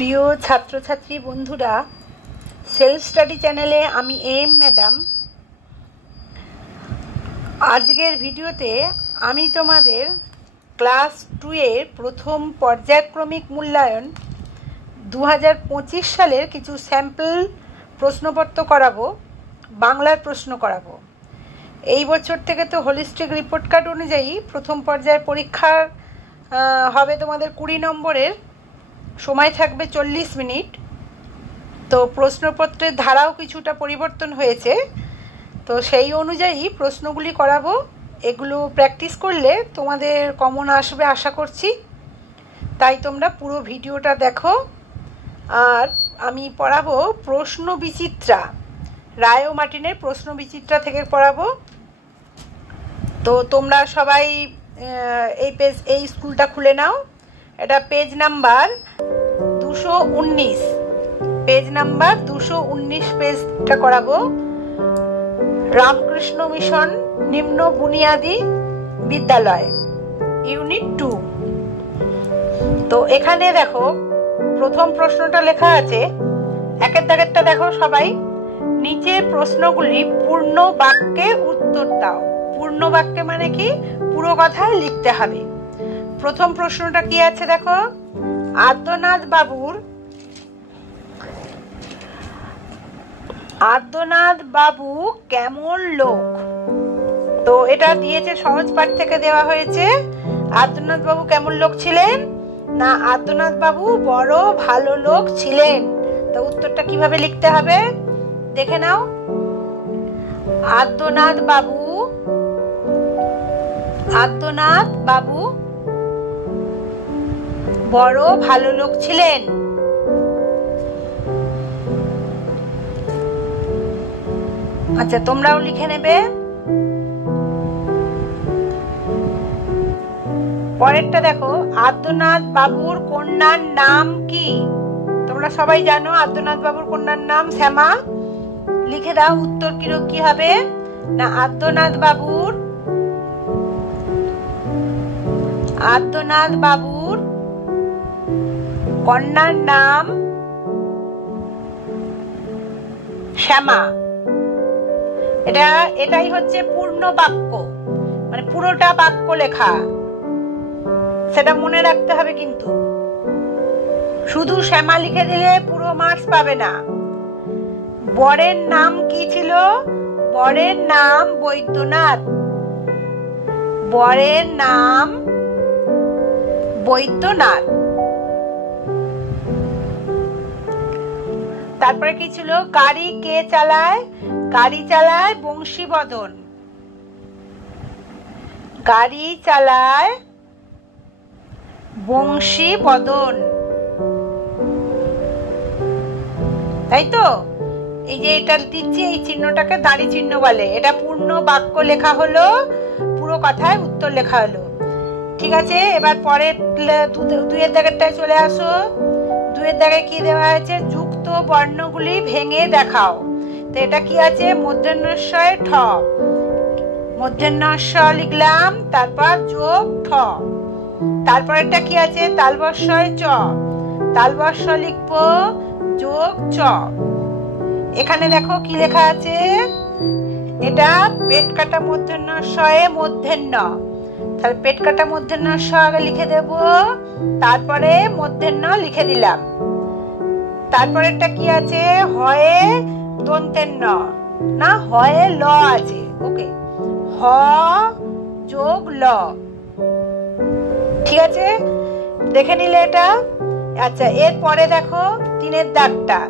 প্রিয় ছাত্রছাত্রী বন্ধুরা, সেলফ স্টাডি চ্যানেলে আমি ম্যাডাম। আজকের ভিডিওতে আমি তোমাদের ক্লাস 2 এর প্রথম পর্যায়ক্রমিক মূল্যায়ন 2025 সালের কিছু স্যাম্পল প্রশ্নপত্র করাবো, বাংলার প্রশ্ন করাবো। এই বছর থেকে তো হোলিস্টিক রিপোর্ট কার্ড অনুযায়ী প্রথম পর্যায়ের পরীক্ষার হবে তোমাদের 20 নম্বরের, সময় থাকবে 40 মিনিট। তো প্রশ্নপত্রের ধারাও কিছুটা পরিবর্তন হয়েছে, তো সেই অনুযায়ী প্রশ্নগুলি করাবো। এগুলো প্র্যাকটিস করলে তোমাদের কমন আসবে আশা করছি, তাই তোমরা পুরো ভিডিওটা দেখো। আর আমি পড়াবো প্রশ্ন বিচিত্রা, রায় ও মার্টিনের প্রশ্ন বিচিত্রা থেকে পড়াবো। তো তোমরা সবাই এই স্কুলটা খুলে নাও। এটা পেজ নাম্বার 219, পেজ নাম্বার 219 পেজটা করাবো। রামকৃষ্ণ মিশন নিম্ন বুনিয়াদী বিদ্যালয়, ইউনিট 2। তো এখানে দেখো প্রথম প্রশ্নটা লেখা আছে, একের দাগেরটা দেখো সবাই। নিচে প্রশ্নগুলি পূর্ণ বাক্যে উত্তর দাও। পূর্ণ বাক্যে মানে কি? পুরো কথায় লিখতে হবে। প্রথম প্রশ্নটা কি আছে দেখো, আদ্যনাথ বাবু কেমন লোক? তো এটা দিয়েছে সহজ পাঠ থেকে দেওয়া হয়েছে। আদ্যনাথ বাবু কেমন লোক ছিলেন? না, আদ্যনাথ বাবু বড় ভালো লোক ছিলেন। তো উত্তরটা কিভাবে লিখতে হবে দেখে নাও। আদ্যনাথ বাবু বড় ভালো লোক ছিলেন। আচ্ছা, তোমরাও লিখে নেবে। পরেরটা দেখো, আদ্যনাথ বাবুর কন্যার নাম কি? তোমরা সবাই জানো আদ্যনাথ বাবুর কন্যার নাম শ্যামা। লিখে দাও উত্তর কি হবে। না, আদ্যনাথ বাবুর কন্যার নাম শ্যামা। এটাই হচ্ছে পূর্ণ বাক্য, মানে পুরোটা বাক্য লেখা, সেটা মনে রাখতে হবে। কিন্তু শুধু শ্যামা লিখে দিলে পুরো মার্কস পাবে না। বরের নাম কি ছিল? বরের নাম বৈদ্যনাথ। বরের নাম বৈদ্যনাথ। তারপরে কি ছিল? গাড়ি কে চালায়? গাড়ি চালায় বংশীবদন। গাড়ি চালায় বংশীবদন, তাই তো? এই যে এটা দিচ্ছি, এই চিহ্নটাকে দাঁড়ি চিহ্ন বলে। এটা পূর্ণ বাক্য লেখা হলো, পুরো কথায় উত্তর লেখা হলো। ঠিক আছে, এবার পরের 2-এর দাগেরটায় চলে আসো। 2-এর দাগে কি দেওয়া আছে? যুক্ত বর্ণগুলি ভেঙে দেখাও। তো এটা কি আছে? মূর্ধন্যস্বয় ঠ, মূর্ধন্যস্ব লিখলাম, তারপর যোগ ঠ। তারপরেরটা কি আছে? তালবস্বয় চ, তালবস্ব লিখবো, যোগ চ। এখানে দেখো কি লেখা আছে, এটা পেট কাটা মূর্ধন্যস্বয়ে মূর্ধন্য। তাহলে পেট কাটা মূর্ধন্যস্ব আগে লিখে দেব, তারপরে মূর্ধন্য লিখে দিলাম। তারপরেরটা কি আছে? হয়ে দন্তের ন, না হয়ে ল আছে। ওকে, হ যোগ ল। ঠিক আছে, দেখে নিলে এটা। আচ্ছা, এরপরে দেখো 3-এর দাগটা,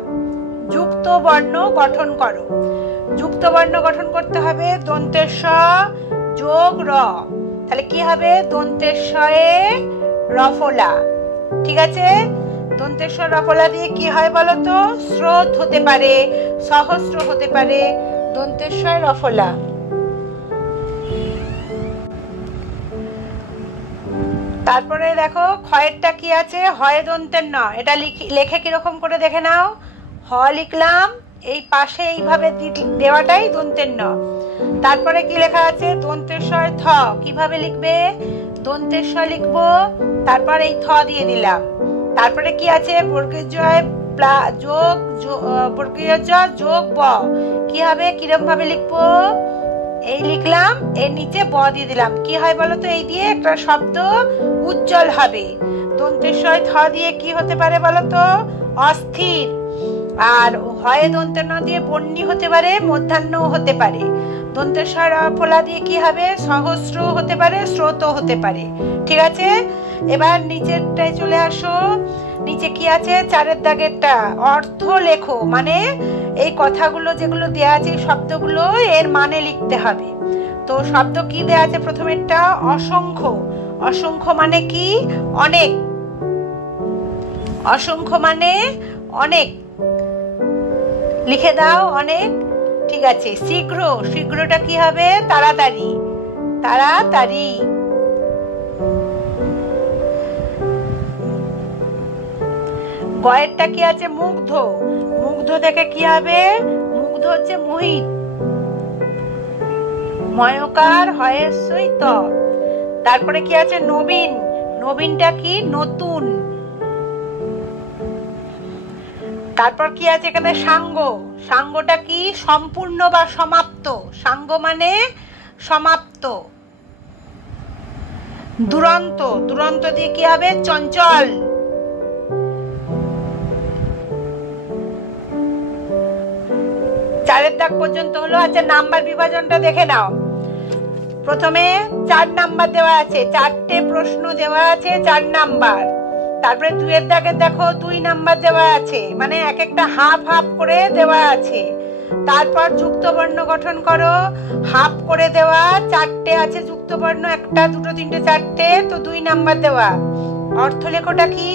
যুক্ত বর্ণ গঠন করো। যুক্ত বর্ণ গঠন করতে হবে দন্তের স যোগ র। তাহলে কি হবে? দন্তের শয়ে রফলা। ঠিক আছে, দন্তের স রফলা দিয়ে কি হয় বলো তো? স্রোত হতে পারে, সহস্র হতে পারে, দন্তের শয়ে রফলা। তারপরে দেখো ক্ষয়েরটা কি আছে? হয় দন্তের ন। এটা লেখে কিরকম করে দেখে নাও। হ লিখলাম, এই পাশে এইভাবে দেওয়াটাই দন্তের ন। তারপরে কি লেখা আছে? দন্তের স্বয় থ। কিভাবে লিখবে? দন্তের স লিখবো, তারপর এই থ দিয়ে দিলাম, তারপরে কি আছে, বর্গীয় জয় যোগ বর্গীয় জ যোগ ব, কি হবে, কিরম ভাবে লিখবো, এই লিখলাম, এর নিচে ব দিয়ে দিলাম, কি হয় বলতো, এই দিয়ে একটা শব্দ উজ্জ্বল হবে। দন্তেশ্বয় থ দিয়ে কি হতে পারে বলতো, অস্থির। আর হয় দন্ত ন দিয়ে বন্যী হতে পারে, মধ্যাহ্ন হতে পারে। দন্তেশ্বর ফোলা দিয়ে কি হবে, সহস্র হতে পারে, স্রোত হতে পারে। ঠিক আছে, এবার নিচেরটায় চলে আসো। নিচে কি আছে, 4-এর দাগেরটা, অর্থ লেখো, মানে এই কথাগুলো যেগুলো দেয়া আছে শব্দগুলো এর মানে লিখতে হবে। তো শব্দ কি দেয়া আছে, প্রথমেরটা অসংখ্য। অসংখ্য মানে কি, অনেক। অসংখ্য মানে অনেক, লিখে দাও, অনেক। ঠিক আছে, শীঘ্র, শীঘ্রটা কি হবে, তাড়াতাড়ি, তাড়াতাড়ি। গয়েরটা কি আছে, মুগ্ধ। মুগ্ধ থেকে কি হবে, মুগ্ধ হচ্ছে মোহিত। ময়কার হয়েসই ত। তারপরে কি আছে, নবীন। নবীনটা কি, নতুন। তারপর কি আছে এখানে, সাঙ্গ। সাঙ্গটা কি, সম্পূর্ণ বা সমাপ্ত। সাঙ্গ মানে সমাপ্ত। দুরন্ত। দুরন্ত দিয়ে কি হবে, চঞ্চল। চারের দাগ পর্যন্ত হলো। আচ্ছা, নাম্বার বিভাজনটা দেখে নাও। প্রথমে 4 নাম্বার দেওয়া আছে, 4টে প্রশ্ন দেওয়া আছে, 4 নাম্বার। তারপরে 2-এর দাগে দেখো 2 নাম্বার দেওয়া আছে, মানে এক একটা হাফ হাফ করে দেওয়া আছে। তারপর যুক্তবর্ণ গঠন করো, হাফ করে দেওয়া, 4টে আছে যুক্তবর্ণ, 1 2 3 4টে, তো 2 নাম্বার দেওয়া। অর্থলেখটা কি,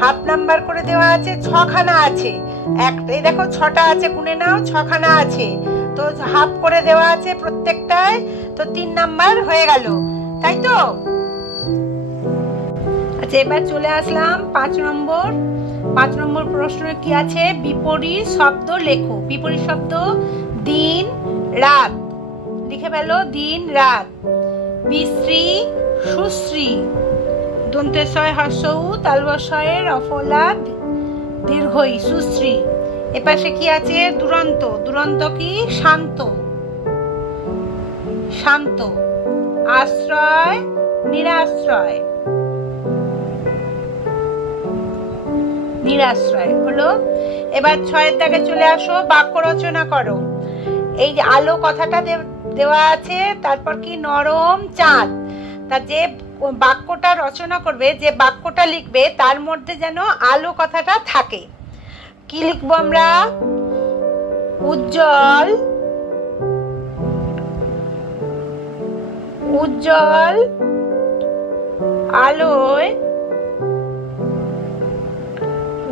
হাফ নাম্বার করে দেওয়া আছে, 6খানা আছে। এই দেখো 6টা আছে, গুনে নাও, 6খানা আছে, তো হাফ করে দেওয়া আছে প্রত্যেকটায়, তো 3 নাম্বার হয়ে গেল, তাই তো? আচ্ছা, এবার চলে আসলাম 5 নম্বর। 5 নম্বর প্রশ্ন কি আছে, বিপরীত শব্দ লেখো। বিপরীত শব্দ, দিন রাত, লিখে ফেলো, দিন রাত। বিশ্রী সুশ্রী, দন্তেশ্বয় হর্ষৌ তালবস্বয়ের অফলা দীর্ঘই, সুশ্রী। এপাশে কি আছে, দুরন্ত। দুরন্ত কি, শান্ত, শান্ত। আশ্রয় নিরাশ্রয়, নিরাশ্রয় হলো। এবার 6-এর দাগে চলে আসো, বাক্য রচনা করো। এই যে আলো কথাটা দেওয়া আছে, তারপর কি, নরম চাঁদ। তা যে বাক্যটা রচনা করবে, যে বাক্যটা লিখবে, তার মধ্যে যেন আলো কথাটা থাকে। কি লিখবো আমরা, উজ্জ্বল, উজ্জ্বল আলোয়,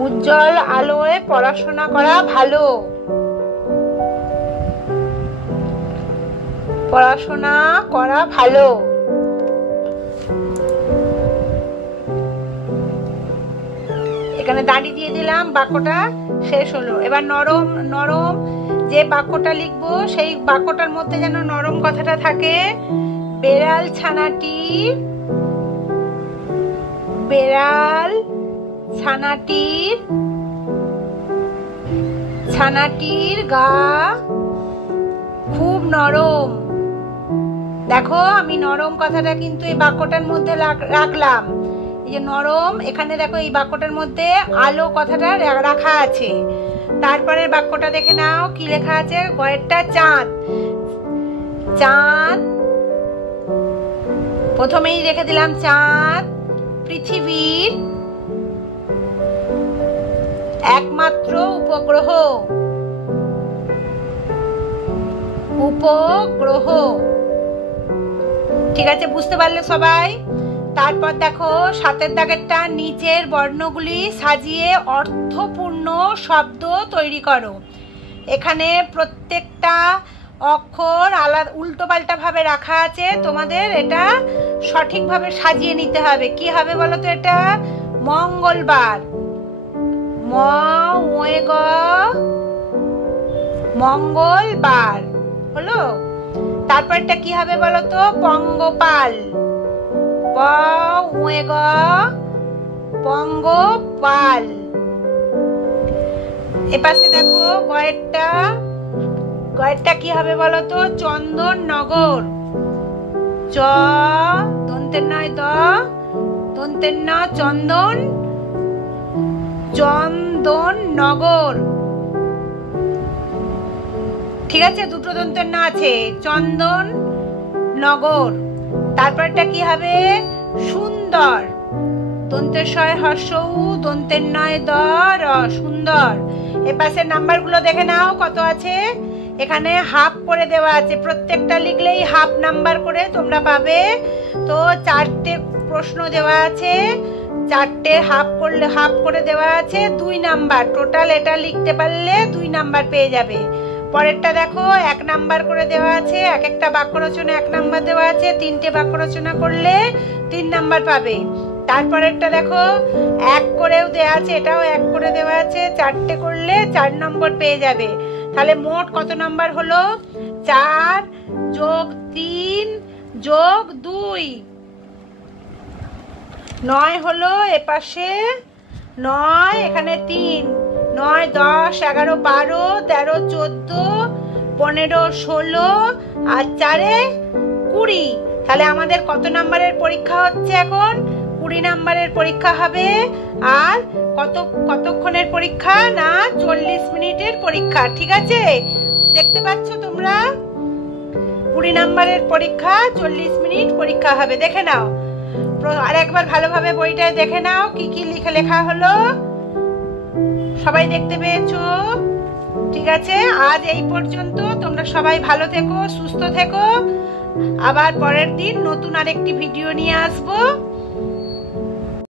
উজ্জ্বল আলোয় পড়াশোনা করা ভালো, পড়াশোনা করা ভালো। এখানে দাঁড়ি দিয়ে দিলাম, বাক্যটা শেষ হলো। এবার নরম। নরম, যে বাক্যটা লিখবো সেই বাক্যটার মধ্যে যেন নরম কথাটা থাকে। বেড়াল ছানাটি, বেড়াল ছানাটির, ছানাটির গা খুব নরম। দেখো, আমি নরম কথাটা কিন্তু এই বাক্যটার মধ্যে রাখলাম। এই যে নরম, এখানে দেখো এই বাক্যটার মধ্যে আলো কথাটা রাখা আছে। তারপরের বাক্যটা দেখে নাও, কি লেখা আছে, গয়েরটা চাঁদ। চাঁদ, প্রথমেই রেখে দিলাম চাঁদ পৃথিবীর একমাত্র উপগ্রহ, উপগ্রহ। ঠিক আছে, বুঝতে পারলে সবাই? তারপর দেখো 7-এর দাগেরটা, নিচের বর্ণগুলি সাজিয়ে অর্থপূর্ণ শব্দ তৈরি করো। এখানে প্রত্যেকটা অক্ষর আলাদা উল্টো পাল্টা ভাবে রাখা আছে, তোমাদের এটা সঠিকভাবে সাজিয়ে নিতে হবে। কি হবে বলো তো, এটা মঙ্গলবার, মঙ্গলবার হলো। তারপরটা কি হবে বলো তো, পঙ্গপাল, পঙ্গপাল। এপাশে দেখো গয়েরটা, গয়েরটা কি হবে বলো তো? চন্দননগর। চ দন্তের নয় দ, দন্তের ন চন্দন, চন্দননগর। ঠিক আছে, দুটো দন্তের ন আছে, চন্দননগর। তারপরটা কি হবে? সুন্দর। দন্তের শয় হর্ষ উ, দন্তের নয় দ র, সুন্দর। এপাশে নাম্বারগুলো দেখে নাও কত আছে। এখানে হাফ করে দেওয়া আছে, প্রত্যেকটা লিখলেই হাফ নাম্বার করে তোমরা পাবে। তো 4টে প্রশ্ন দেওয়া আছে, 4টে হাফ করলে হাফ করে দেওয়া আছে 2 নাম্বার। টোটাল এটা লিখতে পারলে 2 নাম্বার পেয়ে যাবে। পরেরটা দেখো 1 নাম্বার করে দেওয়া আছে, এক একটা বাক্য রচনা 1 নাম্বার দেওয়া আছে, 3টে বাক্য রচনা করলে 3 নাম্বার পাবে। তারপরেরটা দেখো 1 করেও দেওয়া আছে, এটাও 1 করে দেওয়া আছে, 4টে করলে 4 নম্বর পেয়ে যাবে। তাহলে মোট কত নাম্বার হলো? 4 যোগ 3 যোগ 2, 9 হলো। এপাশে 9, এখানে 3, 9 10 11 12 13 14 15 16 আর 4 20। তাহলে আমাদের কত নাম্বারের পরীক্ষা হচ্ছে এখন? 20 নাম্বারের পরীক্ষা হবে। আর কতক্ষণের পরীক্ষা? না 40 মিনিটের পরীক্ষা। ঠিক আছে, দেখতে পাচ্ছ তোমরা? 20 নাম্বারের পরীক্ষা, 40 মিনিট পরীক্ষা হবে। দেখে নাও, আর একবার ভালোভাবে বইটায় দেখে নাও কি কি লেখা হলো। সবাই দেখতে পেয়েছো? ঠিক আছে, আজ এই পর্যন্ত। তোমরা সবাই ভালো থেকো, সুস্থ থেকো। আবার পরের দিন নতুন আরেকটি ভিডিও নিয়ে আসবো।